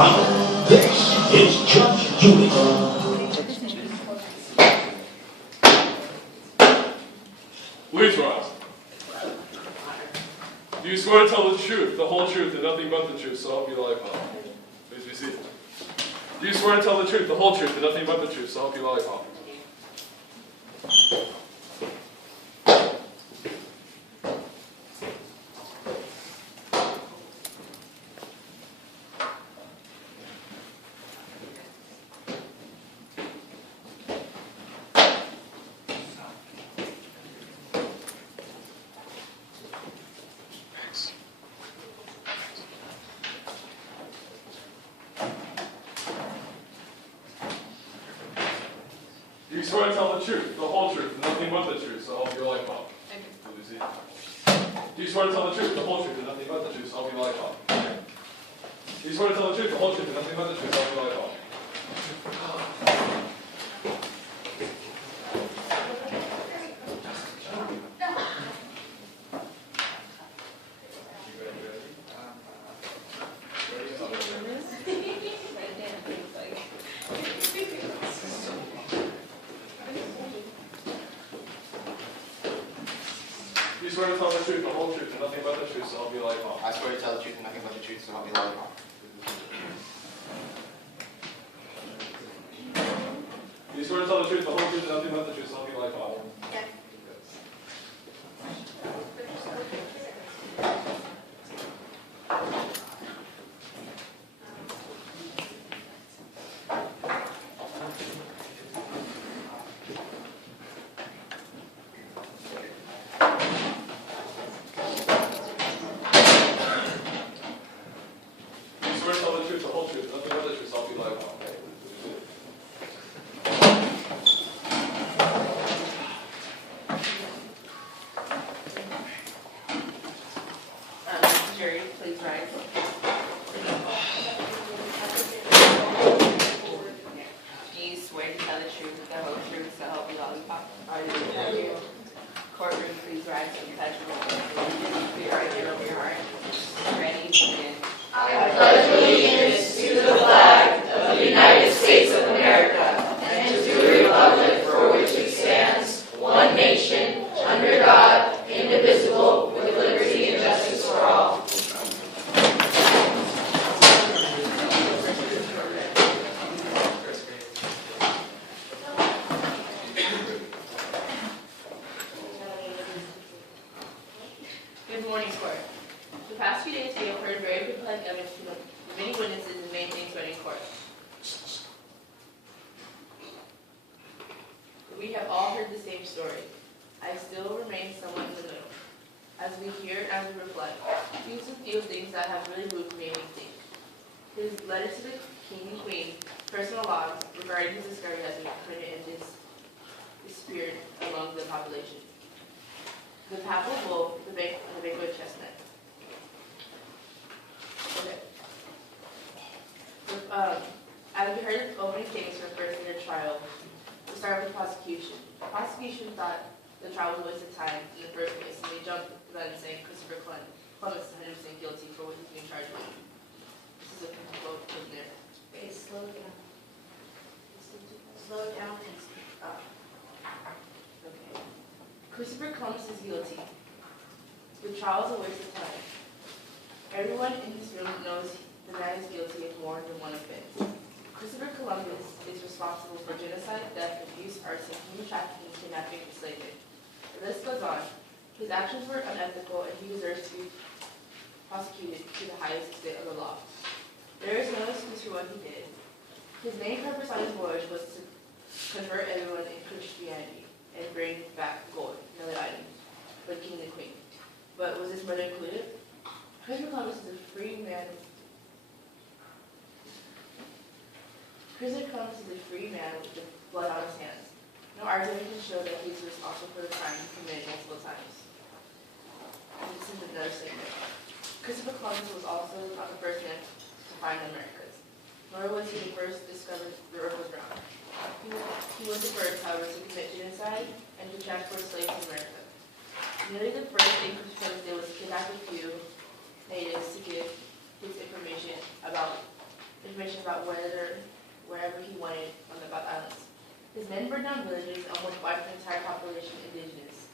This is Judge Judy. Please rise. Do you swear to tell the truth, the whole truth, and nothing but the truth, so help you life God? Please be seated. Do you swear to tell the truth, the whole truth, and nothing but the truth, so help you life God? Do you swear to tell the truth, the whole truth, and nothing but the truth, so help your life God? Please be seated. Do you swear to tell the truth, the whole truth, and nothing but the truth, so help your life God? Do you swear to tell the truth, the whole truth, and nothing but the truth, so help your life God? Do you swear to tell the truth, the whole truth, and nothing but the truth, so help your life God? I swear to tell the truth and nothing but the truth, so help me God. Do you swear to tell the truth, the whole truth, and nothing but the truth, so help your life God? Do you swear to tell the truth, the whole truth, and nothing but the truth, so help your life God? Jury, please rise. Do you swear to tell the truth, the whole truth, so help you lollipop? I do. Courtroom, please rise and pledge allegiance. Put your right hand over your heart. Ready, begin. I pledge allegiance to the flag of the United States of America and to the republic for which it stands, one nation, under God, indivisible, with liberty and justice for all. Good morning, court. The past few days, we have heard very compelling evidence from many witnesses and many things read in court. We have all heard the same story. I still remain somewhat in the middle. As we hear and as we reflect, these are a few things that have really moved me and me think. His letter to the king and queen, personal logs regarding his discovery has been printed in this spirit among the population. The papal bull, the banquet chestnut. Okay. As we heard opening statements from first in the trial, we start with the prosecution. The prosecution thought the trial was a waste of time in the first place, and they jumped the gun saying Christopher Columbus is 100% guilty for what he's being charged with. This is a quote from there. Okay, slow down. Slow down and speak up. Okay. Christopher Columbus is guilty. The trial is a waste of time. Everyone in this room knows the man is guilty of more than one offense. Christopher Columbus is responsible for genocide, theft, abuse, arson, human trafficking, kidnapping, and slavery. The list goes on. His actions were unethical, and he deserves to be prosecuted to the highest extent of the law. There is no excuse for what he did. His main purpose on his voyage was to convert everyone in Christianity and bring back gold, another item, for the king and queen. But was his mother included? Christopher Columbus is a free man. Christopher Columbus is a free man with the blood on his hands. No argument can show that he is responsible for the crime he committed multiple times. And this is another statement. Christopher Columbus was also not the first man to find the Americas, nor was he the first to discover the earth was round. He was the first, however, to commit genocide and to transport slaves to America. Nearly the first thing Christopher Columbus did was kidnap a few natives to give his information about information about wherever he wanted about the islands. His men burned down villages and almost wiped the entire population indigenous.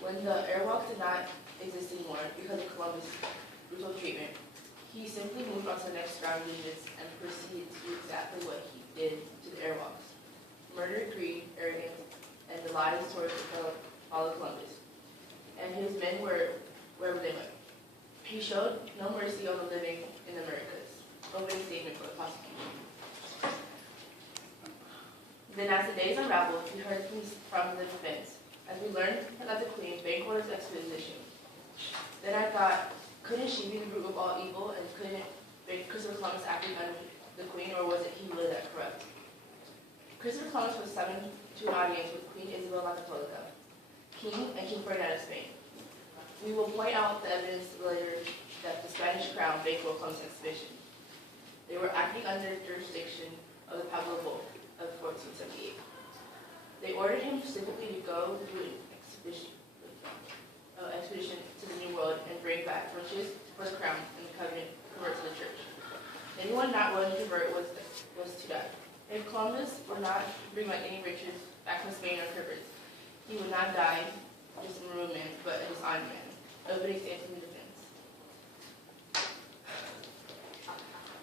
When the airwalks did not exist anymore because of Columbus' brutal treatment, he simply moved on to the next round of visions and proceeded to do exactly what he did to the airwalks. Murder, greed, arrogance, and the lies towards the follow Columbus. And his men were wherever they went. He showed no mercy on the living in the Americas. Opening statement for the prosecution. Then as the days unraveled, we heard from the defense, as we learned that the Queen bankroled his expedition. Then I thought, couldn't she be the root of all evil, and couldn't Christopher Columbus acting under the Queen, or was it he really that corrupt? Christopher Columbus was summoned to an audience with Queen Isabel la Católica, King and King Ferdinand of Spain. We will point out the evidence later that the Spanish crown bankrolled Columbus' expedition. They were acting under jurisdiction of the Papal Bull of 1478. They ordered him specifically to go to an expedition to the New World and bring back riches for the crown and the covenant convert to the church. Anyone not willing to convert was to die. If Columbus would not bring back any riches back from Spain or convert, he would not die just a maroon man, but a dishonored man. Nobody stands in defense.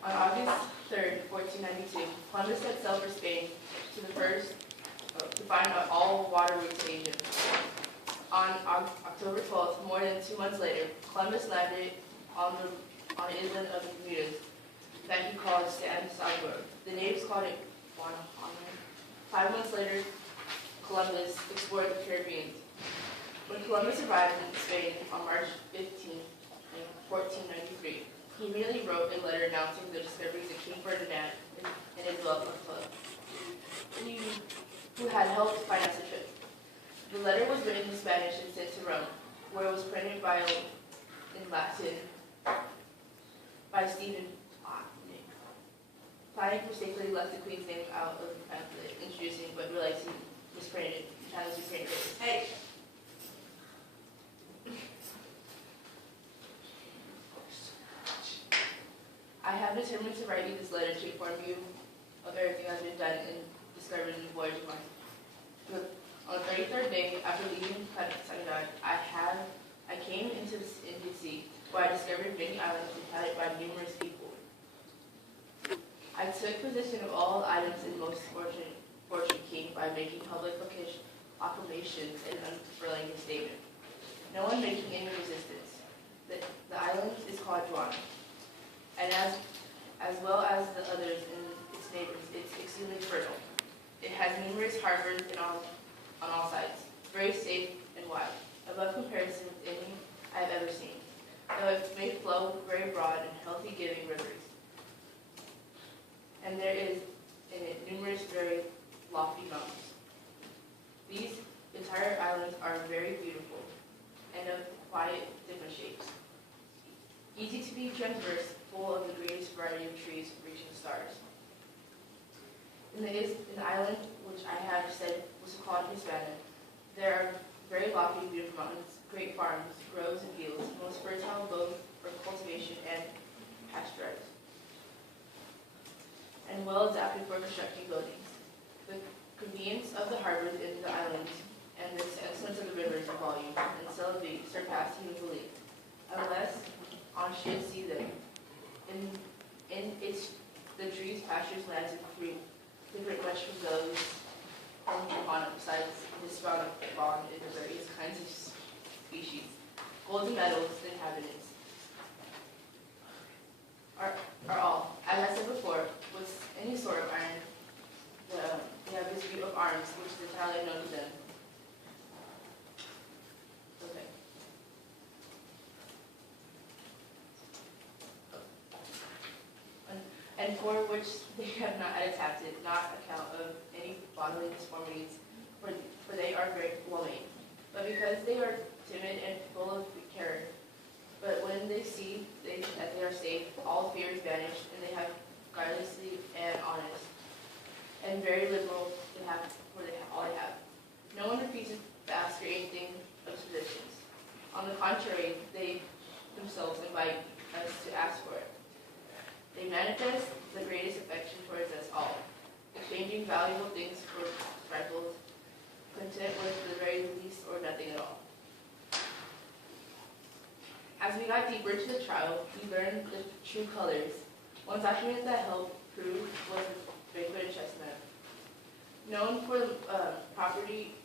On August 3rd, 1492, Columbus set sail for Spain to find out all water routes to Asia. On October 12th, more than 2 months later, Columbus landed on the island of the Bermudas that he called San Salvador. The natives called it Guanahani. 5 months later, Columbus explored the Caribbean. When Columbus arrived in Spain on March 15, 1493, he immediately wrote a letter announcing the discoveries of King Ferdinand and Isabel la Católica, who had helped finance the trip. The letter was written in Spanish and sent to Rome, where it was printed in Latin by Stephen Planning mistakenly left the Queen's name out of the pamphlet introducing, but realized he misprinted it. China's reprinted it. Hey! I have determined to write you this letter to inform you of everything that has been done and discovered in the voyage of mine. On the 33rd day after leaving Trinidad, I came into the Indian Sea, where I discovered many islands inhabited by numerous people. I took possession of all items in most fortune king by making public acclamations and unfurling his statement. No one making any resistance. The island is called Juana, and as well as the others in its neighbors, it's extremely fertile. It has numerous harbors on all sides, very safe and wide, above comparison with any I have ever seen, though it may flow very broad and healthy giving rivers. And there is in it numerous very lofty mountains. These entire islands are very beautiful and of quite different shapes. Easy to be traversed, full of the greatest variety of trees reaching the stars. In the island, which I have said was called Hispania, there are very lofty, beautiful mountains, great farms, groves, and fields, most fertile both for cultivation and pasturage, and well adapted for constructing buildings. The convenience of the harbors in the islands and the excellence of the rivers of volume and salinity surpass human belief, unless on should see them. In the trees, pastures, lands, and fruit different much from those on Johanna, besides the sprouting fawn and the various kinds of species. Golden metals, the inhabitants are all, as I said before, with any sort of iron, they have this view of arms, which is entirely known to them. Okay. And for which they have not adapted, not account of any bodily disformities, for they are very well made. But because they are timid and full of terror, but when they see that they are safe, all fear is banished, and they have guilelessly and honest, and very liberal they have for all they have. No one refuses to ask for anything of subsistence. On the contrary, they themselves invite us to ask for it. They manifest valuable things for rifles, content with the very least or nothing at all. As we got deeper into the trial, we learned the true colors. One document that helped prove was the Bigfoot and Chestnut. Known for property